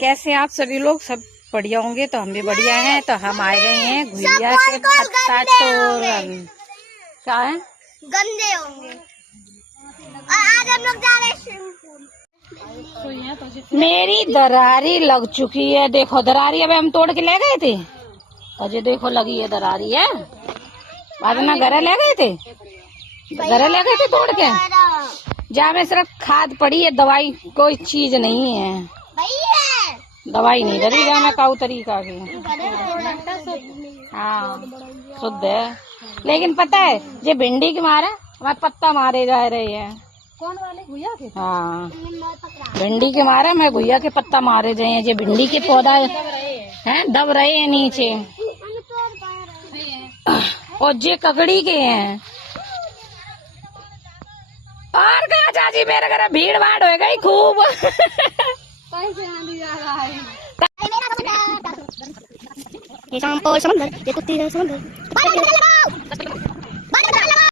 कैसे आप सभी लोग? सब बढ़िया होंगे। तो हम भी बढ़िया हैं। तो हम आए गए हैं घुइया के पत्ता तोड़न। क्या है? गंदे होंगे। और आज हम लोग जा रहे हैं स्विमिंग पूल। मेरी दरारी लग चुकी है। देखो दरारी अबे हम तोड़ के ले गए थे। अजय देखो लगी है दरारी है। बाद में घर ले गए थे। घर ले गए थे तोड़ के। जहाँ में सिर्फ खाद पड़ी है, दवाई कोई चीज नहीं है। दवाई नहीं डरी जहाँ में काऊ तरीका की। हाँ शुद्ध है। लेकिन पता है ये भिंडी के मारे हमारे पत्ता मारे जा रहे हैं। कौन वाले भैया के? हाँ भिंडी के मारे मैं भैया के पत्ता मारे जाए हैं। ये भिंडी के पौधा है दब रहे हैं नीचे। और ये ककड़ी के हैं। और कहा चाची मेरे घर भीड़ भाड़ हो गई खूब। ये शाम को समंदर, ये कुत्ती है समंदर।